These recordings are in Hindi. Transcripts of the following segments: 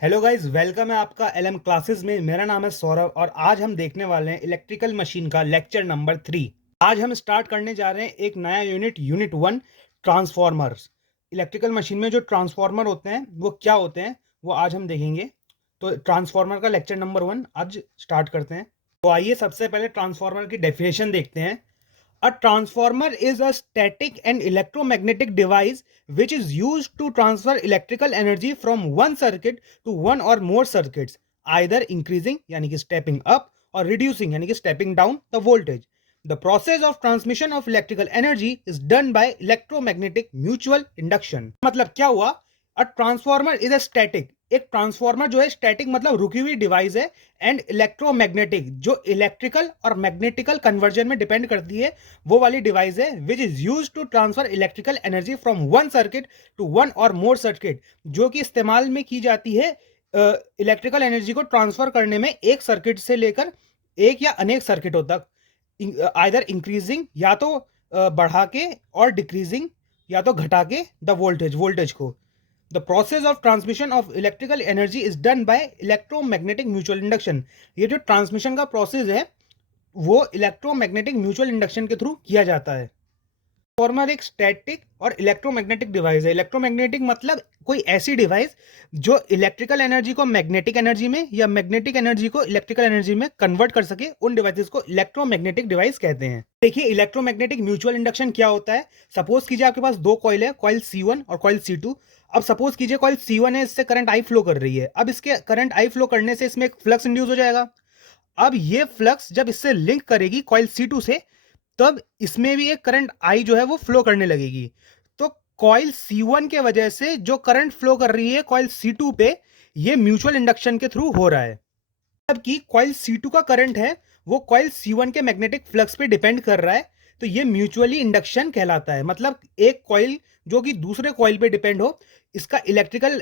हेलो गाइस, वेलकम है आपका एलएम क्लासेस में। मेरा नाम है सौरभ और आज हम देखने वाले हैं इलेक्ट्रिकल मशीन का लेक्चर नंबर 3। आज हम स्टार्ट करने जा रहे हैं एक नया यूनिट 1 ट्रांसफॉर्मर्स। इलेक्ट्रिकल मशीन में जो ट्रांसफॉर्मर होते हैं वो क्या होते हैं वो आज हम देखेंगे। तो ट्रांसफॉर्मर का लेक्चर नंबर 1 आज स्टार्ट करते हैं। तो आइए सबसे पहले ट्रांसफॉर्मर की डेफिनेशन देखते हैं। A transformer is a static and electromagnetic device which is used to transfer electrical energy from one circuit to one or more circuits, either increasing यानी कि stepping up or reducing यानी कि stepping down the voltage. The process of transmission of electrical energy is done by electromagnetic mutual induction. मतलब क्या हुआ? A transformer is a static. एक ट्रांसफॉर्मर जो है स्टैटिक मतलब रुकी हुई डिवाइस है, एंड इलेक्ट्रोमैग्नेटिक जो इलेक्ट्रिकल और मैग्नेटिकल कन्वर्जन में डिपेंड करती है वो वाली डिवाइस है, which is use to transfer electrical energy from one circuit to one or more circuit, जो कि इस्तेमाल में की जाती है इलेक्ट्रिकल एनर्जी को ट्रांसफर करने में एक सर्किट से लेकर एक या अनेक सर्किटों तक, आइदर इंक्रीजिंग या तो बढ़ा के और डिक्रीजिंग या तो घटा के द वोल्टेज को। The process of transmission of electrical energy is done by electromagnetic mutual induction. ये जो ट्रांसमिशन का प्रोसेस है वो इलेक्ट्रोमैग्नेटिक म्यूचुअल इंडक्शन के थ्रू किया जाता है। ट्रांसफॉर्मर एक स्टैटिक और इलेक्ट्रोमैग्नेटिक डिवाइस है। इलेक्ट्रोमैग्नेटिक मतलब कोई ऐसी डिवाइस जो इलेक्ट्रिकल एनर्जी को मैग्नेटिक एनर्जी में या मैग्नेटिक एनर्जी को इलेक्ट्रिकल एनर्जी में कन्वर्ट कर सके, उन डिवाइसेस को इलेक्ट्रोमैग्नेटिक डिवाइस कहते हैं। देखिए इलेक्ट्रोमैग्नेटिक म्यूचुअल इंडक्शन क्या होता है। सपोज कीजिए आपके पास दो कॉइल है, कॉइल C1 और कॉइल C2। अब सपोज कीजिए कॉइल C1 है, इससे करंट आई फ्लो कर रही है। अब इसके करंट आई फ्लो करने से इसमें एक फ्लक्स इंड्यूस हो जाएगा। अब ये फ्लक्स जब इससे लिंक करेगी कॉइल C2 से, तब इसमें भी एक करंट आई जो है वो फ्लो करने लगेगी। तो कॉइल C1 के वजह से जो करंट फ्लो कर रही है कॉइल C2 पे, ये म्यूचुअल इंडक्शन के थ्रू हो रहा है। जबकि कॉइल C2 का करंट है वो कॉइल C1 के मैग्नेटिक फ्लक्स पे डिपेंड कर रहा है, तो ये म्यूचुअली इंडक्शन कहलाता है। मतलब एक कॉइल जो कि दूसरे कॉइल पे डिपेंड हो, इसका इलेक्ट्रिकल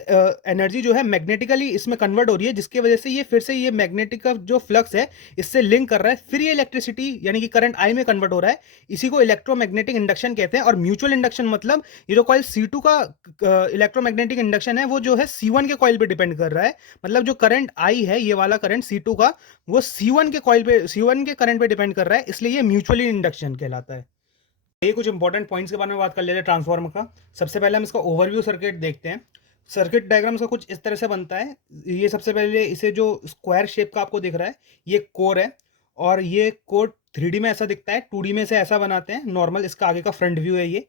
एनर्जी जो है मैग्नेटिकली इसमें कन्वर्ट हो रही है, जिसकी वजह से ये फिर से ये मैग्नेटिक का जो फ्लक्स है इससे लिंक कर रहा है, फिर ये इलेक्ट्रिसिटी यानी कि करंट आई में कन्वर्ट हो रहा है। इसी को इलेक्ट्रोमैग्नेटिक इंडक्शन कहते हैं। और म्यूचुअल इंडक्शन मतलब ये जो कॉइल C2 का इलेक्ट्रोमैग्नेटिक इंडक्शन है वो जो है C1 के कॉइल पे डिपेंड कर रहा है। मतलब जो करंट आई है, ये वाला करंट C2 का, वो C1 के करंट पे डिपेंड कर रहा है, इसलिए ये म्यूचुअली इंडक्शन कहलाता है। ये कुछ इंपॉर्टेंट पॉइंट्स के बारे में बात कर लेते हैं ट्रांसफार्मर का। सबसे पहले हम इसका ओवरव्यू सर्किट देखते हैं। सर्किट डायग्राम का कुछ इस तरह से बनता है। ये सबसे पहले इसे जो स्क्वायर शेप का आपको दिख रहा है ये कोर है, और ये कोर 3D में ऐसा दिखता है, 2D में से ऐसा बनाते हैं नॉर्मल। इसका आगे का फ्रंट व्यू है ये।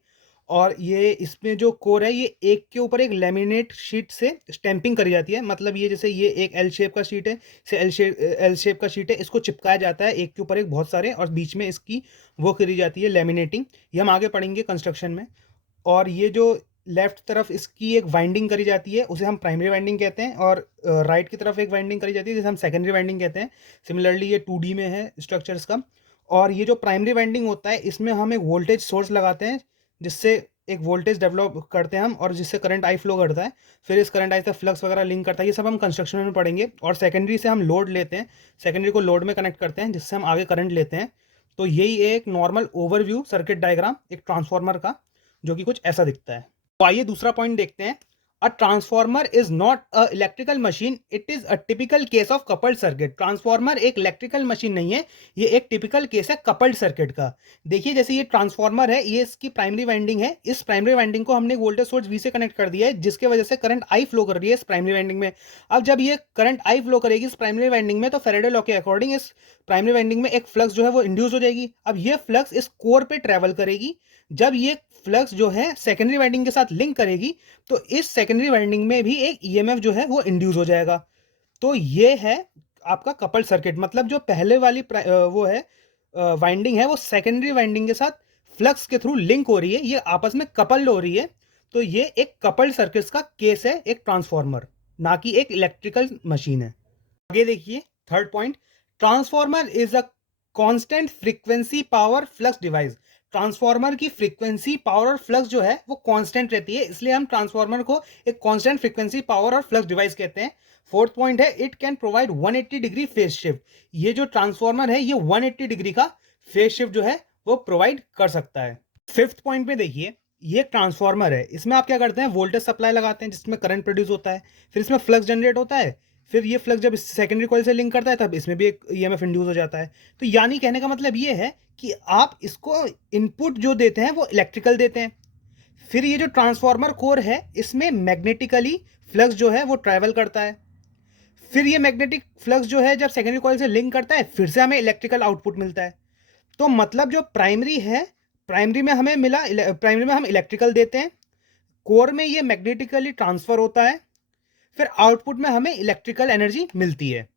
और ये इसमें जो कोर है ये एक के ऊपर एक लेमिनेट शीट से स्टैंपिंग करी जाती है। मतलब ये जैसे ये एक एल शेप का शीट है, इसे एल शेप का शीट है, इसको चिपकाया जाता है एक के ऊपर एक बहुत सारे, और बीच में इसकी वो करी जाती है लेमिनेटिंग। ये हम आगे पढ़ेंगे कंस्ट्रक्शन में। और ये जो लेफ्ट तरफ इसकी एक वाइंडिंग करी जाती है उसे हम प्राइमरी वाइंडिंग कहते हैं, और राइट की तरफ एक वाइंडिंग करी जाती है जिसे हम सेकेंडरी वाइंडिंग कहते हैं। सिमिलरली ये 2D में है स्ट्रक्चर्स का। और ये जो प्राइमरी वाइंडिंग होता है इसमें हम एक वोल्टेज सोर्स लगाते हैं, जिससे एक वोल्टेज डेवलप करते हैं हम, और जिससे करंट आई फ्लो करता है। फिर इस करंट आई से फ्लक्स वगैरह लिंक करता है। ये सब हम कंस्ट्रक्शन में पढ़ेंगे। और सेकेंडरी से हम लोड लेते हैं, सेकेंडरी को लोड में कनेक्ट करते हैं, जिससे हम आगे करंट लेते हैं। तो यही एक नॉर्मल ओवरव्यू सर्किट डायग्राम एक ट्रांसफार्मर का, जो कि कुछ ऐसा दिखता है। तो आइए दूसरा पॉइंट देखते हैं। A transformer is not a electrical machine, it is a typical case of coupled circuit. Transformer एक इलेक्ट्रिकल मशीन नहीं है, ये एक टिपिकल केस है कपल्ड सर्किट का। देखिए जैसे ये ट्रांसफार्मर है, ये इसकी प्राइमरी वाइंडिंग है। इस प्राइमरी वाइंडिंग को हमने वोल्टेज सोर्स V से कनेक्ट कर दिया है, जिसके वजह से करंट आई फ्लो कर रही है इस प्राइमरी वाइंडिंग में। अब जब ये करंट आई फ्लो करेगी इस प्राइमरी वाइंडिंग में, तो फैराडे लॉ के अकॉर्डिंग इस प्राइमरी वाइंडिंग में एक फ्लक्स जो है वो इंड्यूस हो जाएगी। अब ये फ्लक्स इस कोर पे ट्रेवल करेगी। जब ये फ्लक्स जो है सेकेंडरी वाइंडिंग के साथ लिंक करेगी, तो इस सेकेंडरी वाइंडिंग में भी एक ईएमएफ जो है वो इंड्यूस हो जाएगा। तो ये है आपका कपल्ड सर्किट। मतलब जो पहले वाली वो है वाइंडिंग है, वो सेकेंडरी वाइंडिंग के साथ फ्लक्स के थ्रू लिंक हो रही है, ये आपस में कपल्ड हो रही है। तो ये एक कपल्ड सर्किट का केस है एक ट्रांसफार्मर, ना कि एक इलेक्ट्रिकल मशीन है। आगे देखिए third point. Transformer is a constant frequency power flux device. Transformer की फ्रीक्वेंसी पावर और फ्लक्स जो है वो कांस्टेंट रहती है, इसलिए हम ट्रांसफार्मर को एक कांस्टेंट फ्रीक्वेंसी पावर और फ्लक्स डिवाइस कहते हैं। फोर्थ पॉइंट है, it can provide 180 degree phase shift. ये जो ट्रांसफार्मर है ये 180 डिग्री का फेज शिफ्ट जो है वो प्रोवाइड कर सकता है। फिफ्थ पॉइंट में देखिए, ये ट्रांसफार्मर है, इसमें आप क्या करते हैं, वोल्टेज सप्लाई लगाते हैं जिसमें करंट प्रोड्यूस होता है, फिर इसमें फ्लक्स जनरेट होता है, फिर ये फ्लक्स जब सेकेंडरी कॉइल से लिंक करता है तब इसमें भी एक ईएमएफ इंड्यूस हो जाता है। तो यानी कहने का मतलब ये है कि आप इसको इनपुट जो देते हैं वो इलेक्ट्रिकल देते हैं, फिर ये जो ट्रांसफार्मर कोर है इसमें मैग्नेटिकली फ्लक्स जो है वो ट्रैवल करता है, फिर ये मैग्नेटिक फ्लक्स जो है जब सेकेंडरी कॉइल से लिंक करता है फिर से हमें इलेक्ट्रिकल आउटपुट मिलता है। तो मतलब जो प्राइमरी है, प्राइमरी में हमें मिला, प्राइमरी में हम इलेक्ट्रिकल देते हैं, कोर में ये मैग्नेटिकली ट्रांसफर होता है, फिर आउटपुट में हमें इलेक्ट्रिकल एनर्जी मिलती है।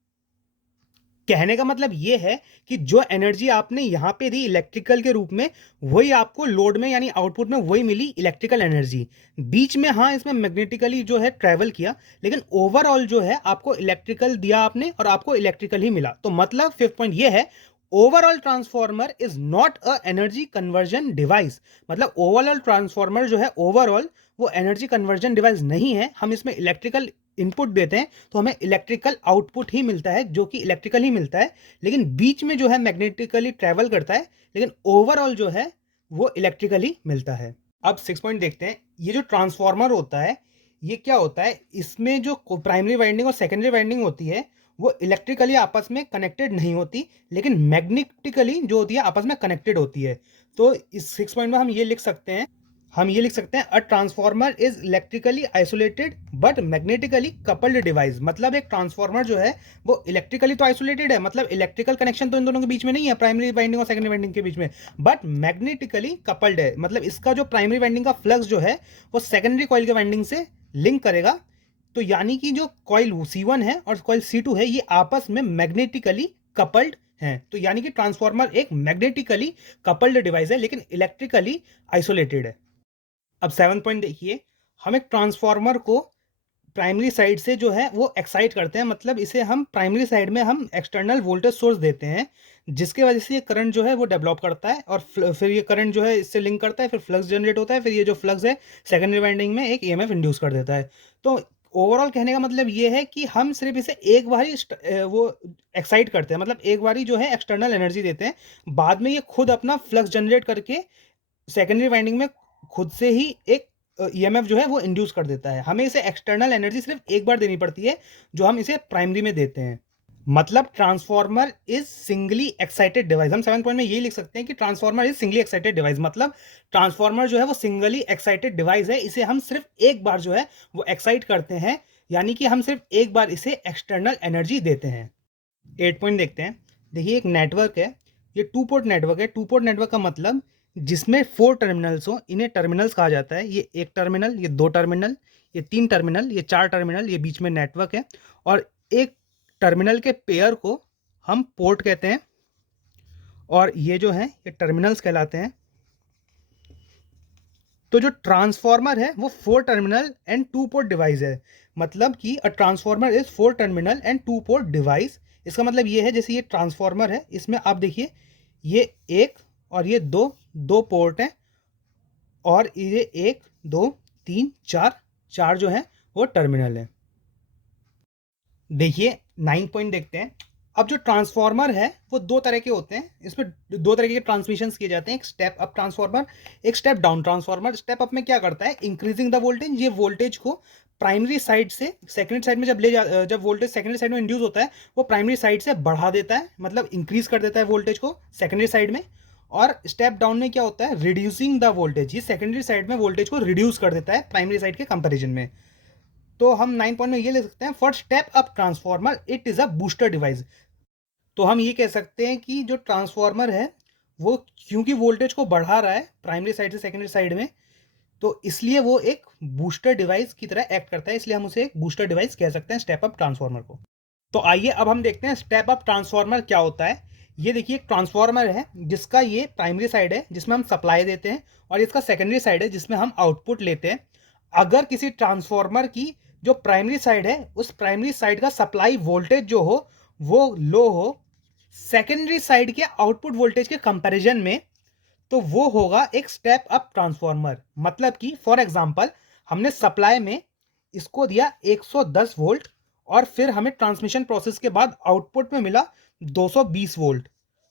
कहने का मतलब ये है कि जो एनर्जी आपने यहां पे दी इलेक्ट्रिकल के रूप में, वही आपको लोड में यानी आउटपुट में वही मिली इलेक्ट्रिकल एनर्जी। बीच में हाँ इसमें मैग्नेटिकली जो है ट्रेवल किया, लेकिन ओवरऑल जो है आपको इलेक्ट्रिकल दिया आपने और आपको इलेक्ट्रिकल ही मिला। तो मतलब फिफ्थ पॉइंट ये है, overall transformer is not a energy conversion device. मतलब ओवरऑल ट्रांसफॉर्मर जो है ओवरऑल वो एनर्जी कन्वर्जन डिवाइस नहीं है। हम इसमें इलेक्ट्रिकल इनपुट देते हैं तो हमें इलेक्ट्रिकल आउटपुट ही मिलता है, जो कि इलेक्ट्रिकल ही मिलता है, लेकिन बीच में जो है मैग्नेटिकली ट्रेवल करता है, लेकिन ओवरऑल जो है वो इलेक्ट्रिकली मिलता है। अब 6 पॉइंट देखते हैं। ये जो ट्रांसफॉर्मर होता है ये क्या होता है, इसमें जो प्राइमरी वाइंडिंग और सेकेंडरी वाइंडिंग होती है वो इलेक्ट्रिकली आपस में कनेक्टेड नहीं होती, लेकिन मैग्नेटिकली जो होती है आपस में कनेक्टेड होती है। तो इस 6 पॉइंट में हम ये लिख सकते हैं a transformer is electrically isolated but magnetically coupled device. मतलब एक ट्रांसफार्मर जो है वो इलेक्ट्रिकली तो आइसोलेटेड है, मतलब इलेक्ट्रिकल कनेक्शन तो इन दोनों के बीच में नहीं है, प्राइमरी वाइंडिंग और सेकेंडरी वाइंडिंग के बीच में, बट मैग्नेटिकली कपल्ड है। मतलब इसका जो प्राइमरी वाइंडिंग का फ्लक्स जो है वो सेकेंडरी कॉइल के वाइंडिंग से लिंक करेगा। तो यानी कि जो कॉइल C1 है और कॉइल C2 है ये आपस में मैग्नेटिकली कपल्ड हैं। तो यानी कि ट्रांसफार्मर एक मैग्नेटिकली कपल्ड डिवाइस है लेकिन इलेक्ट्रिकली आइसोलेटेड है। अब 7 पॉइंट देखिए, हम एक ट्रांसफार्मर को प्राइमरी साइड से जो है वो एक्साइट करते हैं, मतलब इसे हम प्राइमरी साइड में हम एक्सटर्नल वोल्टेज सोर्स देते हैं जिसके वजह से ये करंट जो है वो डेवलप करता है, और फिर ये करंट जो है इससे लिंक करता है, फिर फ्लक्स जनरेट होता है, फिर ये जो फ्लक्स है सेकेंडरी वाइंडिंग में एक ईएमएफ इंड्यूस कर देता है। तो ओवरऑल कहने का मतलब ये है कि हम सिर्फ इसे एक बार ही वो एक्साइट करते हैं, मतलब एक बार ही जो है एक्सटर्नल एनर्जी देते हैं, बाद में ये खुद अपना फ्लक्स जनरेट करके सेकेंडरी वाइंडिंग में खुद से ही एक ईएमएफ जो है वो इंड्यूस कर देता है। हमें इसे एक्सटर्नल एनर्जी सिर्फ एक बार देनी पड़ती है जो हम इसे प्राइमरी में देते हैं। मतलब transformer is singly excited device. हम 7 पॉइंट में यही लिख सकते हैं कि transformer is singly excited device. मतलब ट्रांसफार्मर जो है वो सिंगली एक्साइटेड डिवाइस है, इसे हम सिर्फ एक बार जो है वो एक्साइट करते हैं, यानी कि हम सिर्फ एक बार इसे एक्सटर्नल एनर्जी देते हैं। 8 पॉइंट देखते हैं। देखिए एक नेटवर्क है, ये 2 पोर्ट नेटवर्क है। 2 पोर्ट नेटवर्क का मतलब जिसमें 4 टर्मिनल्स हो, इन्हें टर्मिनल्स कहा जाता है। ये एक टर्मिनल, ये 2 टर्मिनल, ये 3 टर्मिनल, ये 4 टर्मिनल, ये बीच में नेटवर्क है, और एक टर्मिनल के पेयर को हम पोर्ट कहते हैं, और ये जो है ये टर्मिनल्स कहलाते हैं। तो जो ट्रांसफार्मर है वो 4 टर्मिनल एंड 2 पोर्ट डिवाइस है। मतलब कि a transformer is 4 terminal and 2 port device. इसका मतलब ये है, जैसे ये ट्रांसफार्मर है इसमें आप देखिए ये एक और ये दो, 2 पोर्ट हैं, और ये 1 2 3 4, चार जो है वो टर्मिनल है। देखिए 9 पॉइंट देखते हैं। अब जो ट्रांसफार्मर है वो दो तरह के होते हैं, इसमें दो तरह के ट्रांसमिशंस किए जाते हैं, एक स्टेप अप ट्रांसफार्मर, एक step down transformer. Step up में क्या करता है, इंक्रीजिंग द वोल्टेज, ये वोल्टेज को प्राइमरी साइड से सेकेंडरी साइड में जब वोल्टेज सेकेंडरी साइड में इंड्यूस होता है वो प्राइमरी साइड से बढ़ा देता है, मतलब इंक्रीज कर देता है वोल्टेज को सेकेंडरी साइड में। और स्टेप डाउन में क्या होता है, रिड्यूसिंग द वोल्टेज, ये सेकेंडरी साइड में वोल्टेज को रिड्यूस कर देता है प्राइमरी साइड के कंपेरिजन में। तो हम 9 पॉइंट में ये ले सकते हैं, for step up transformer it is a booster device. तो हम ये कह सकते हैं कि जो ट्रांसफार्मर है वो क्योंकि वोल्टेज को बढ़ा रहा है प्राइमरी साइड से सेकेंडरी साइड में, तो इसलिए वो एक बूस्टर डिवाइस की तरह एक्ट करता है, इसलिए हम उसे एक बूस्टर डिवाइस कह सकते हैं स्टेप अप ट्रांसफार्मर को। तो आइए अब हम देखते हैं स्टेप अप ट्रांसफार्मर क्या होता है। ये देखिए एक ट्रांसफार्मर है जिसका ये प्राइमरी साइड है जिसमें हम सप्लाई देते हैं, और इसका सेकेंडरी साइड है जिसमें हम आउटपुट लेते हैं। अगर किसी ट्रांसफार्मर की जो प्राइमरी साइड है उस प्राइमरी साइड का सप्लाई वोल्टेज जो हो वो लो हो सेकेंडरी साइड के आउटपुट वोल्टेज के कंपैरिजन में, तो वो होगा एक स्टेप अप ट्रांसफार्मर। मतलब कि फॉर एग्जांपल हमने सप्लाई में इसको दिया 110 वोल्ट, और फिर हमें ट्रांसमिशन प्रोसेस के बाद आउटपुट में मिला 220 वोल्ट,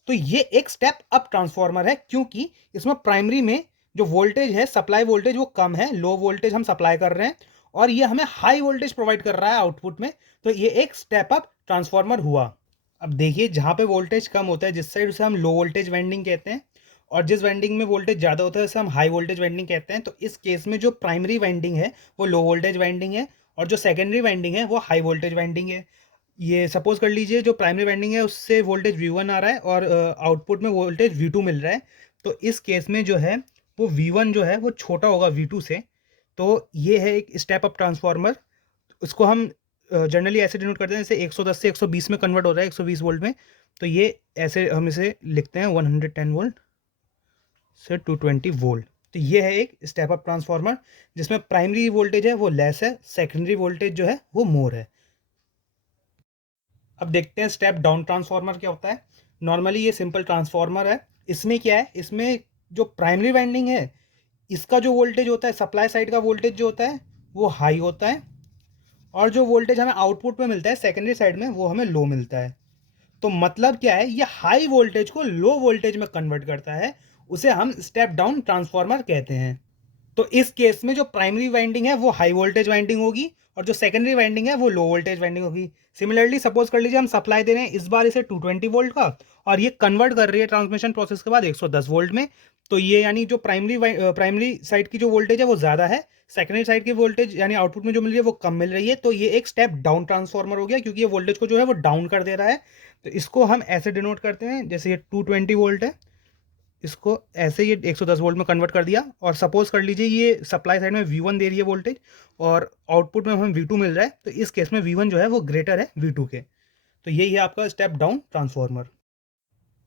तो ये एक स्टेप अप ट्रांसफार्मर है क्योंकि इसमें प्राइमरी में जो वोल्टेज है, सप्लाई वोल्टेज वो कम है, लो वोल्टेज हम सप्लाई कर रहे हैं और ये हमें हाई वोल्टेज प्रोवाइड कर रहा है आउटपुट में, तो ये एक स्टेप अप ट्रांसफार्मर हुआ। अब देखिए, जहाँ पे वोल्टेज कम होता है जिस साइड, उसे हम लो वोल्टेज वाइंडिंग कहते हैं, और जिस वाइंडिंग में वोल्टेज ज़्यादा होता है उसे हम हाई वोल्टेज वाइंडिंग कहते हैं। तो इस केस में जो प्राइमरी वाइंडिंग है वो लो वोल्टेज वाइंडिंग है और जो सेकेंडरी वाइंडिंग है वो हाई वोल्टेज वाइंडिंग है। ये सपोज कर लीजिए, जो प्राइमरी वाइंडिंग है उससे वोल्टेज V1 आ रहा है और आउटपुट में वोल्टेज V2 मिल रहा है। तो इस केस में जो है वो V1 जो है वो छोटा होगा V2 से। तो ये है एक स्टेप अप ट्रांसफार्मर। इसको हम जनरली ऐसे डिनोट करते हैं, जैसे 110 से 120 में कन्वर्ट हो रहा है 120 वोल्ट में, तो ये ऐसे हम इसे लिखते हैं 110 वोल्ट से 220 वोल्ट। तो ये है एक स्टेप अप ट्रांसफार्मर जिसमें प्राइमरी वोल्टेज है वो लेस है, सेकेंडरी वोल्टेज जो है वो मोर है। अब देखते हैं स्टेप डाउन ट्रांसफार्मर क्या होता है। नॉर्मली ये सिंपल ट्रांसफार्मर है। इसमें क्या है, इसमें जो प्राइमरी वाइंडिंग है इसका जो वोल्टेज होता है, सप्लाई साइड का वोल्टेज जो होता है वो हाई होता है, और जो वोल्टेज हमें आउटपुट में मिलता है सेकेंडरी साइड में वो हमें लो मिलता है। तो मतलब क्या है, ये हाई वोल्टेज को लो वोल्टेज में कन्वर्ट करता है, उसे हम स्टेप डाउन ट्रांसफार्मर कहते हैं। तो इस केस में जो प्राइमरी वाइंडिंग है वो हाई वोल्टेज वाइंडिंग होगी और जो सेकेंडरी वाइंडिंग है वो लो वोल्टेज वाइंडिंग होगी। सिमिलरली सपोज कर लीजिए हम सप्लाई दे रहे हैं इस बार इसे 220 वोल्ट का, और ये कन्वर्ट कर रही है ट्रांसमिशन प्रोसेस के बाद 110 वोल्ट में। तो ये यानी जो प्राइमरी साइड की जो वोल्टेज है वो ज़्यादा है, सेकेंडरी साइड की वोल्टेज यानी आउटपुट में जो मिल रही है वो कम मिल रही है। तो ये एक स्टेप डाउन ट्रांसफार्मर हो गया, क्योंकि ये वोल्टेज को जो है वो डाउन कर दे रहा है। तो इसको हम ऐसे डिनोट करते हैं, जैसे ये 220 वोल्ट है, इसको ऐसे ये 110 वोल्ट में कन्वर्ट कर दिया, और सपोज कर लीजिए ये सप्लाई साइड में V1 दे रही है वोल्टेज और आउटपुट में हमें V2 मिल रहा है, तो इस केस में V1 जो है वो ग्रेटर है V2 के। तो यही है आपका स्टेप डाउन ट्रांसफार्मर।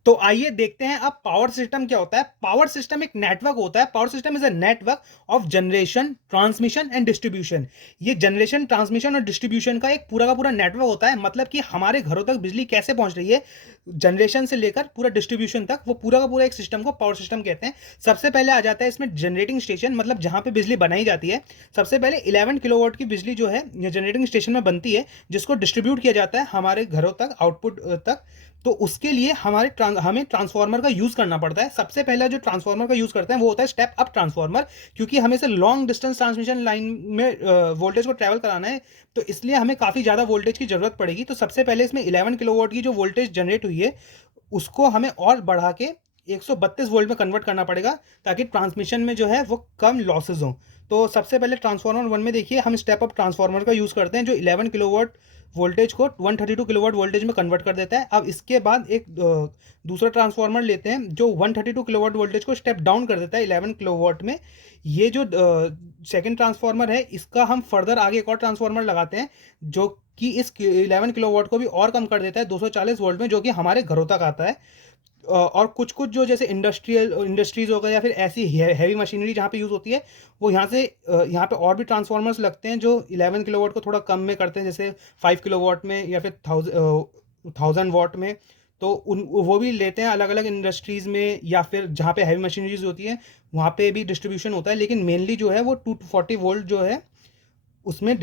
तो आइए देखते हैं अब पावर सिस्टम क्या होता है। पावर सिस्टम एक नेटवर्क होता है। Power system is a network of generation, transmission and distribution. ये जनरेशन, ट्रांसमिशन और डिस्ट्रीब्यूशन का एक पूरा का पूरा नेटवर्क होता है। मतलब कि हमारे घरों तक बिजली कैसे पहुंच रही है, जनरेशन से लेकर पूरा डिस्ट्रीब्यूशन तक, वो पूरा का पूरा एक सिस्टम को पावर सिस्टम कहते हैं। सबसे पहले आ जाता है इसमें जनरेटिंग स्टेशन, मतलब जहां पे बिजली बनाई जाती है। सबसे पहले 11 किलोवाट की बिजली जो है जनरेटिंग स्टेशन में बनती है, जिसको डिस्ट्रीब्यूट किया जाता है हमारे घरों तक, आउटपुट तक। तो उसके लिए हमें ट्रांसफार्मर का यूज़ करना पड़ता है। सबसे पहला जो ट्रांसफार्मर का यूज़ करते हैं वो होता है स्टेप अप ट्रांसफार्मर, क्योंकि हमें से लॉन्ग डिस्टेंस ट्रांसमिशन लाइन में वोल्टेज को ट्रैवल कराना है, तो इसलिए हमें काफ़ी ज़्यादा वोल्टेज की ज़रूरत पड़ेगी। तो सबसे पहले इसमें 11 किलोवाट की जो वोल्टेज जनरेट हुई है उसको हमें और बढ़ा के 132 वोल्ट में कन्वर्ट करना पड़ेगा, ताकि ट्रांसमिशन में जो है वो कम लॉसेज हों। तो सबसे पहले ट्रांसफार्मर 1 में देखिए हम स्टेप अप ट्रांसफार्मर का यूज़ करते हैं, जो 11 किलोवाट वोल्टेज को 132 किलोवाट वोल्टेज में कन्वर्ट कर देता है। अब इसके बाद एक दूसरा ट्रांसफार्मर लेते हैं जो 132 किलोवाट वोल्टेज को स्टेप डाउन कर देता है 11 किलोवाट में। ये जो सेकंड ट्रांसफार्मर है इसका हम फर्दर आगे एक और ट्रांसफार्मर लगाते हैं, जो कि इस 11 किलोवाट को भी और कम कर देता है 240 वोल्ट में, जो कि हमारे घरों तक आता है। और कुछ कुछ जो जैसे इंडस्ट्रीज हो गए या फिर ऐसी हैवी मशीनरी जहाँ पे यूज़ होती है, वो यहाँ पे और भी ट्रांसफार्मर्स लगते हैं जो 11 किलोवाट को थोड़ा कम में करते हैं, जैसे 5 किलोवाट में या फिर 1000 वाट में। तो वो भी लेते हैं अलग अलग इंडस्ट्रीज़ में, या फिर जहाँ पे हैवी मशीनरीज होती है वहाँ पे भी डिस्ट्रीब्यूशन होता है। लेकिन मेनली जो है वो 240 वोल्ट जो है उसमें